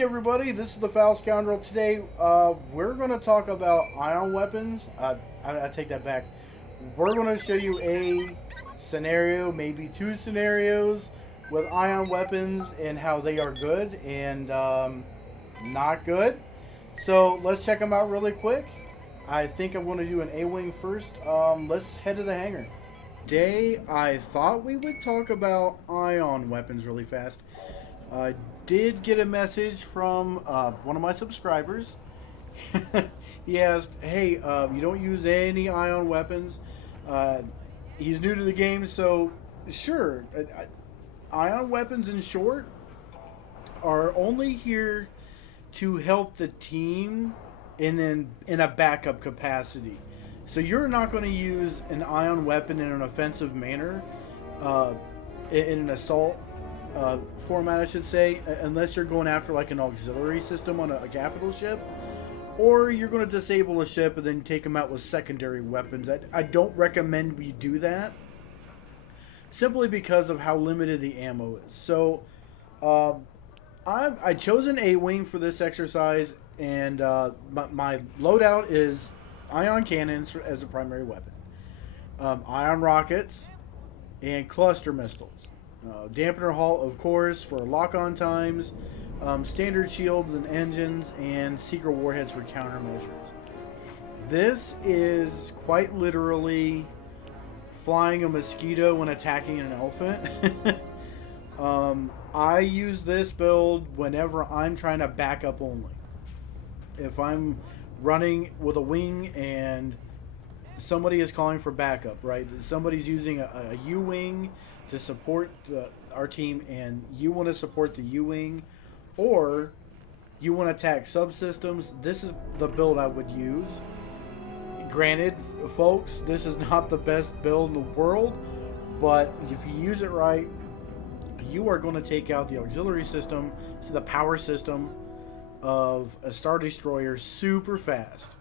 back, everybody. This is the Foul Scoundrel. Today, we're going to talk about ion weapons. I take that back. We're going to show you a scenario, maybe two scenarios with ion weapons and how they are good and not good. So let's check them out really quick. I think I'm going to do an A-Wing first. Let's head to the hangar. Today, I thought we would talk about ion weapons really fast. I did get a message from one of my subscribers. He asked, hey, you don't use any ion weapons. He's new to the game, so sure. Ion weapons, in short, are only here to help the team in a backup capacity. So you're not going to use an ion weapon in an offensive manner, in an assault format, I should say, unless you're going after like an auxiliary system on a capital ship, or you're going to disable a ship and then take them out with secondary weapons. I don't recommend we do that, simply because of how limited the ammo is. So I chose an A-Wing for this exercise, and my loadout is ion cannons as a primary weapon, ion rockets, and cluster missiles. Dampener hull, of course, for lock-on times, standard shields and engines, and secret warheads for countermeasures. This is quite literally flying a mosquito when attacking an elephant. I use this build whenever I'm trying to back up only. If I'm running with a wing and somebody is calling for backup, right? Somebody's using a U-wing to support our team, and you want to support the U-wing, or you want to attack subsystems, this is the build I would use. Granted, folks, this is not the best build in the world, but if you use it right, you are going to take out the auxiliary system, so the power system of a Star Destroyer super fast.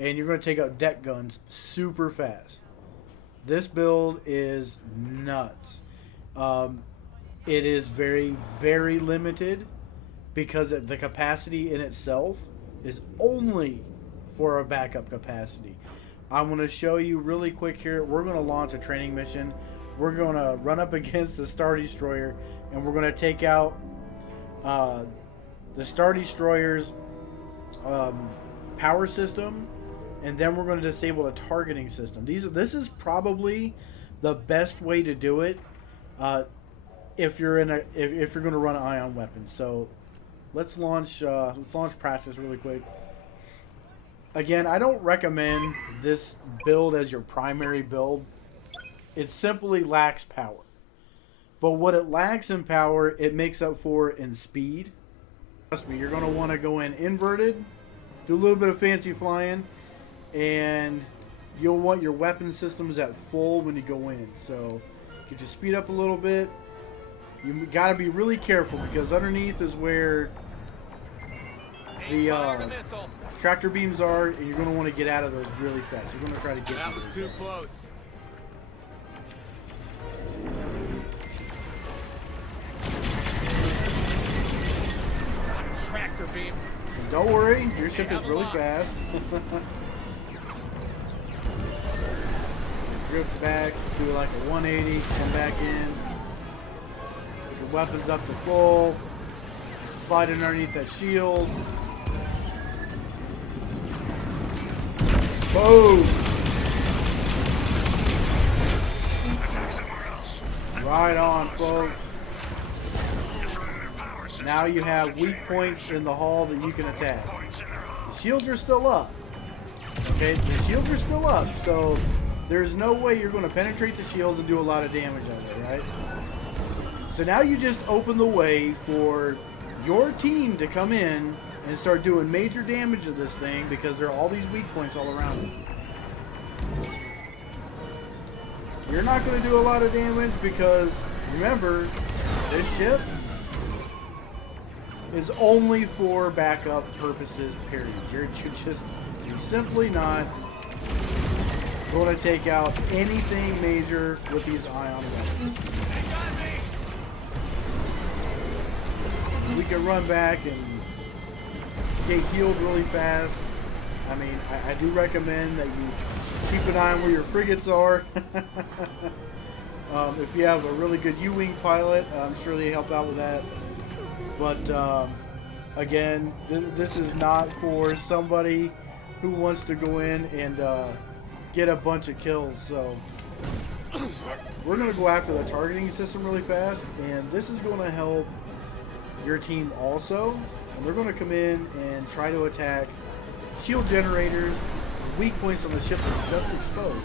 And you're going to take out deck guns super fast. This build is nuts. It is very, very limited because the capacity in itself is only for a backup capacity. I'm going to show you really quick here. We're going to launch a training mission. We're going to run up against the Star Destroyer, and we're going to take out the Star Destroyer's power system, and then we're going to disable the targeting system. This is probably the best way to do it if you're if you're going to run ion weapons. So let's launch practice really quick. Again, I don't recommend this build as your primary build. It simply lacks power. But what it lacks in power, it makes up for in speed. Trust me, you're going to want to go in inverted, do a little bit of fancy flying, and you'll want your weapon systems at full when you go in. So get your speed up a little bit. You got to be really careful, because underneath is where the tractor beams are, and you're going to want to get out of those really fast. You're going to try to get that was too close. Tractor beam. And don't worry, your ship is really fast. Drift back, do like a 180, come back in. Put your weapons up to full. Slide in underneath that shield. Boom! Right on, folks. Now you have weak points in the hull that you can attack. The shields are still up. Okay, the shields are still up, so there's no way you're going to penetrate the shields and do a lot of damage on it, right? So now you just open the way for your team to come in and start doing major damage to this thing, because there are all these weak points all around it. You're not going to do a lot of damage because, remember, this ship is only for backup purposes, period. You're simply not going to take out anything major with these ion weapons. we can run back and get healed really fast. I mean, I do recommend that you keep an eye on where your frigates are. If you have a really good U-Wing pilot, I'm sure they help out with that. But again, this is not for somebody who wants to go in and get a bunch of kills. So we're going to go after the targeting system really fast, and this is going to help your team also. And they're going to come in and try to attack shield generators, weak points on the ship that's just exposed.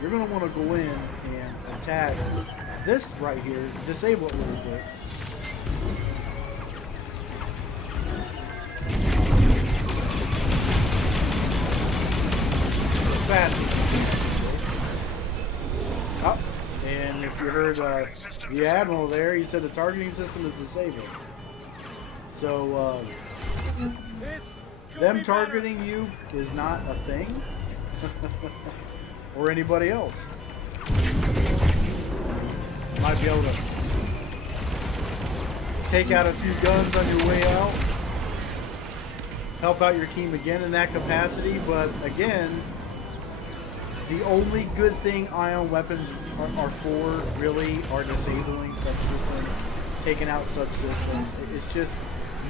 You're going to want to go in and attack this right here, disable it really quick. Fast. Oh, and if you heard the Admiral there, he said the targeting system is disabled. So, them targeting you is not a thing. Or anybody else. Might be able to take out a few guns on your way out. Help out your team again in that capacity, but again, the only good thing ion weapons are for really are disabling subsystems, taking out subsystems. It's just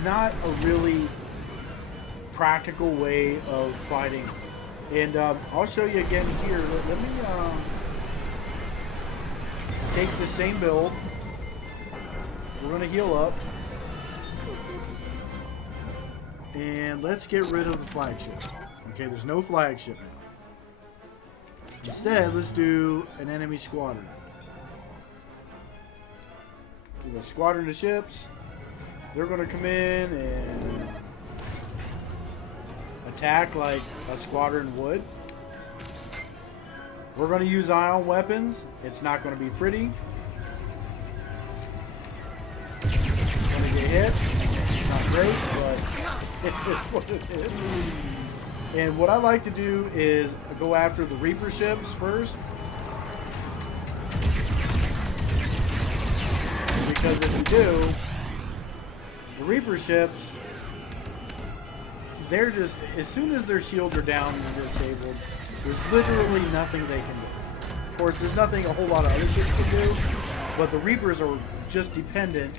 not a really practical way of fighting. And I'll show you again here. Let me take the same build. We're going to heal up. And let's get rid of the flagship. Okay, there's no flagship. Instead, let's do an enemy squadron. Do a squadron of ships. They're going to come in and attack like a squadron would. We're going to use ion weapons. It's not going to be pretty. Going to get hit. It's not great, but it is what it is. And what I like to do is go after the Reaper ships first. Because if you do, the Reaper ships, they're just, as soon as their shields are down and disabled, there's literally nothing they can do. Of course, there's nothing a whole lot of other ships can do, but the Reapers are just dependent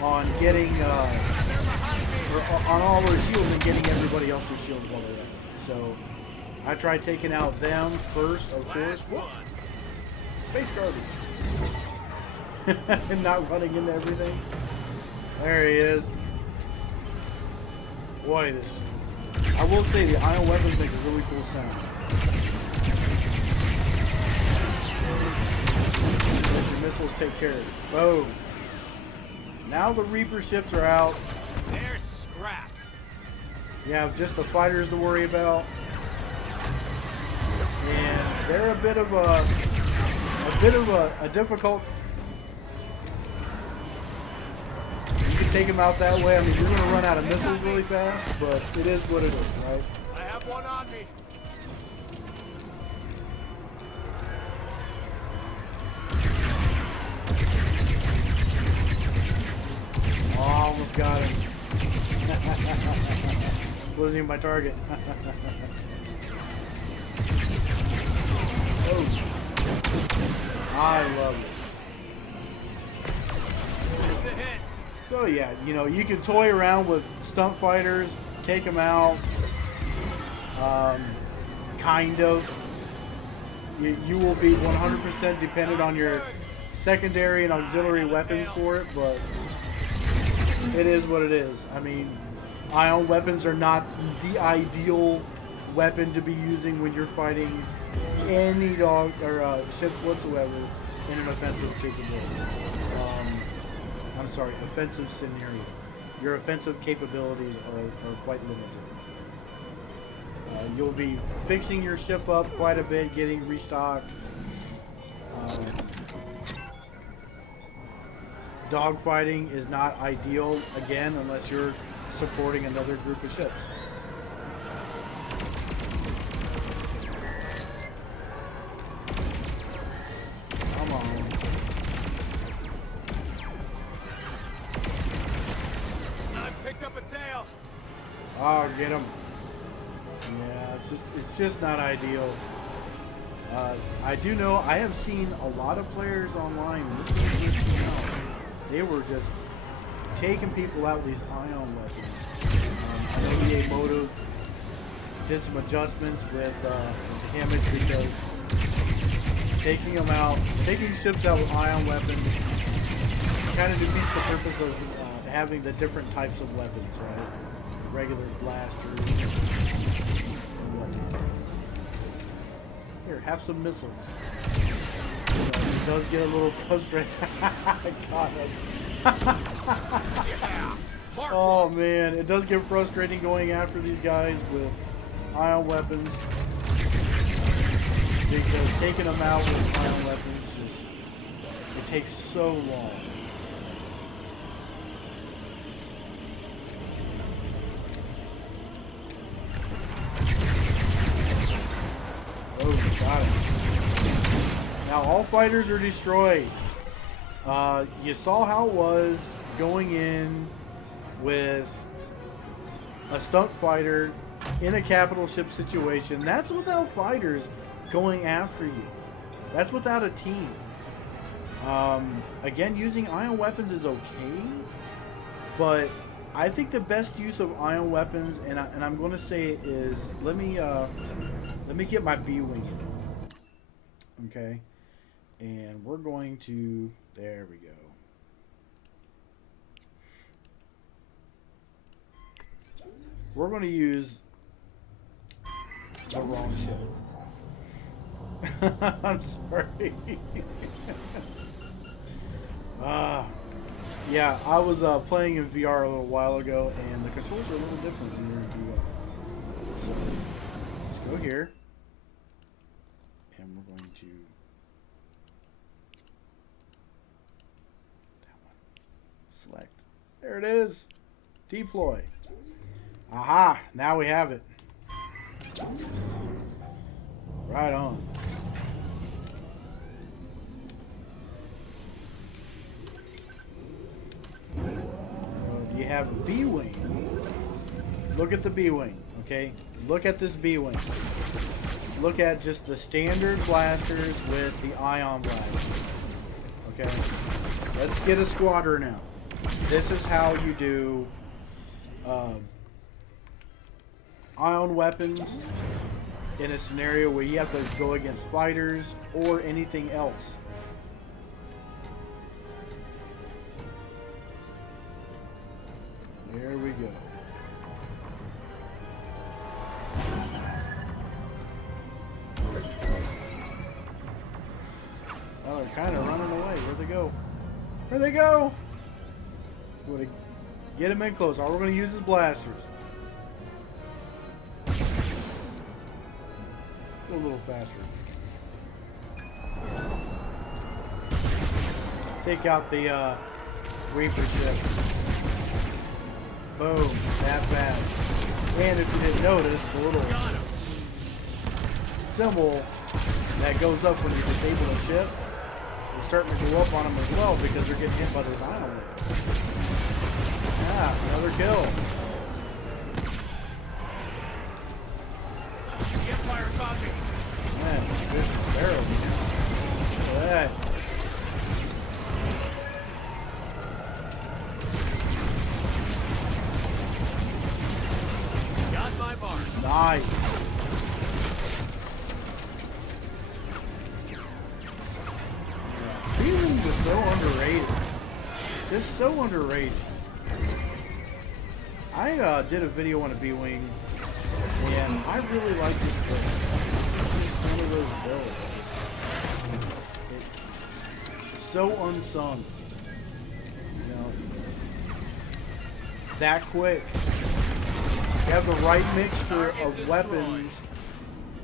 on getting, on all their shields and getting everybody else's shields while they're at. So, I try taking out them first, of course. Whoa. Space garbage. And not running into everything. There he is. Boy, this. I will say the ion weapons make a really cool sound. Let your missiles take care of it. Boom. Now the Reaper ships are out. They're scrapped. You have just the fighters to worry about. And they're a bit of a difficult. You can take them out that way. I mean, you're going to run out of missiles really fast, but it is what it is, right? I have one on me. Oh, almost got him. Wasn't even my target. Oh. I love it. It's a hit. So yeah, you know, you can toy around with stunt fighters, take them out. Kind of. You will be 100% dependent on your secondary and auxiliary weapons for it, but it is what it is. I mean, ion weapons are not the ideal weapon to be using when you're fighting any dog or ships whatsoever in an offensive capability. I'm sorry, offensive scenario. Your offensive capabilities are quite limited. You'll be fixing your ship up quite a bit, getting restocked. Dogfighting is not ideal, again, unless you're supporting another group of ships. Come on. Oh, get him. Yeah, it's just not ideal. I do know I have seen a lot of players online. When this game just came out, they were just taking people out with these ion weapons. I know EA Motive did some adjustments with damage because taking them out, taking ships out with ion weapons kind of defeats the purpose of having the different types of weapons, right? Regular blasters and whatnot. Here, have some missiles. It does get a little frustrating. God. Oh man, it does get frustrating going after these guys with ion weapons. Because taking them out with ion weapons just, it takes so long. Oh, got it. Now all fighters are destroyed. You saw how it was going in with a stunt fighter in a capital ship situation. That's without fighters going after you. That's without a team. Again, using ion weapons is okay, but I think the best use of ion weapons, and I'm going to say it is, let me get my B-wing in. Okay, and we're going to, there we go. We're going to use the wrong ship. I'm sorry. Yeah, I was playing in VR a little while ago, and the controls are a little different when you're in VR. So, let's go here, and we're going to that one. Select. There it is. Deploy. Aha! Now we have it. Right on. You have a B-wing. Look at the B-wing, okay? Look at this B-wing. Look at just the standard blasters with the ion blaster. Okay? Let's get a squadron now. This is how you do ion weapons in a scenario where you have to go against fighters or anything else. There we go. Oh, they're kind of running away. Where'd they go? Where'd they go? We're gonna get them in close. All we're going to use is blasters. Go a little faster. Take out the Reaper ship. Boom, that fast. And if you didn't notice, the little symbol that goes up when you disable a ship is starting to go up on them as well because they're getting hit by those ion weapons. Ah, another kill. Get fires on me. Man, good barrel. Look at that. Got my mark. Nice. B-wings are so underrated. Just so underrated. I did a video on a B-wing, and I really like this build. It's one of those builds. It's so unsung. You know, that quick. You have the right mixture of weapons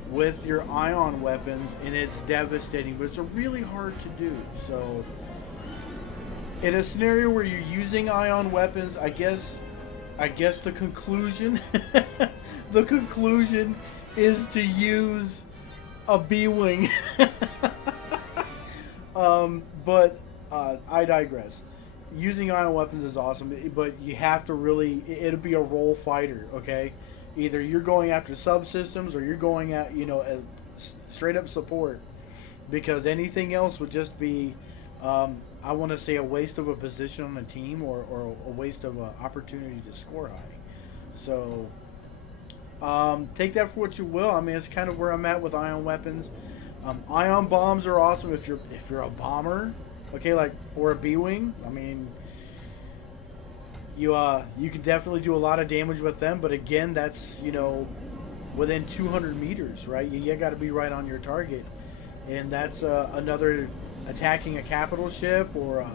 with your ion weapons, and it's devastating, but it's really hard to do. So, in a scenario where you're using ion weapons, I guess the conclusion, the conclusion is to use a B-wing. But I digress. using ion weapons is awesome, but you have to really, it'll be a role fighter, okay? Either you're going after subsystems or you're going at, straight up support, because anything else would just be, I want to say, a waste of a position on the team, or a waste of an opportunity to score high. So take that for what you will. I mean, it's kind of where I'm at with ion weapons. Ion bombs are awesome if you're a bomber, okay, or a B-wing. I mean, you can definitely do a lot of damage with them, but again, that's within 200 meters, right? You got to be right on your target, and that's another attacking a capital ship or a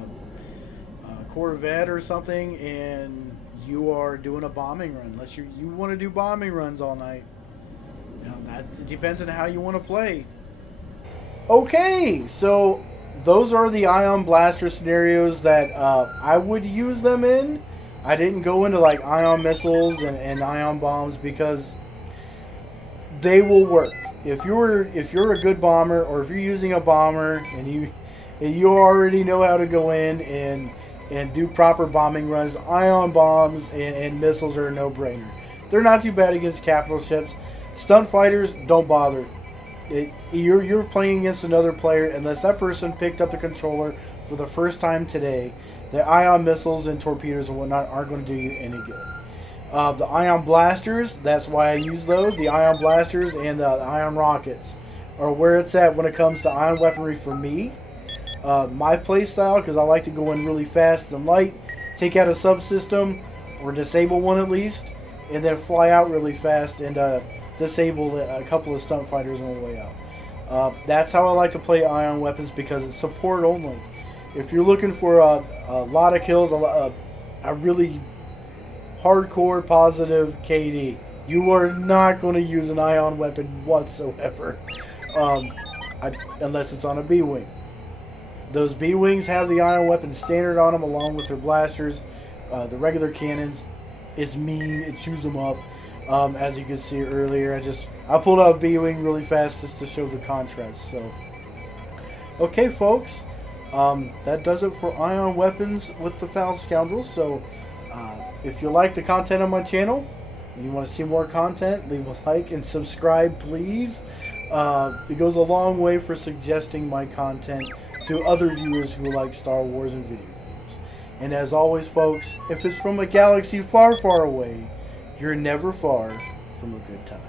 Corvette or something, and you are doing a bombing run. Unless you want to do bombing runs all night. That depends on how you want to play. Okay, so those are the ion blaster scenarios that I would use them in. I didn't go into like ion missiles and ion bombs because they will work. If you're a good bomber, or if you're using a bomber and you already know how to go in and do proper bombing runs, ion bombs and missiles are a no-brainer. They're not too bad against capital ships. Stunt fighters, don't bother. You're playing against another player, unless that person picked up the controller for the first time today. The ion missiles and torpedoes and whatnot aren't going to do you any good. The ion blasters, that's why I use those. The ion blasters and the ion rockets are where it's at when it comes to ion weaponry for me. My play style, because I like to go in really fast and light, take out a subsystem, or disable one at least, and then fly out really fast and disable a couple of stunt fighters on the way out. That's how I like to play ion weapons, because it's support only. If you're looking for a lot of kills, a really hardcore positive KD, you are not going to use an ion weapon whatsoever, unless it's on a B-wing. Those B-wings have the ion weapon standard on them, along with their blasters. The regular cannons, it's mean, it chews them up. As you could see earlier, I pulled out a B-wing really fast just to show the contrast. So, okay, folks, that does it for ion weapons with the Foul Scoundrels. So, if you like the content on my channel and you want to see more content, leave a like and subscribe, please. It goes a long way for suggesting my content to other viewers who like Star Wars and video games. And as always, folks, if it's from a galaxy far, far away, you're never far from a good time.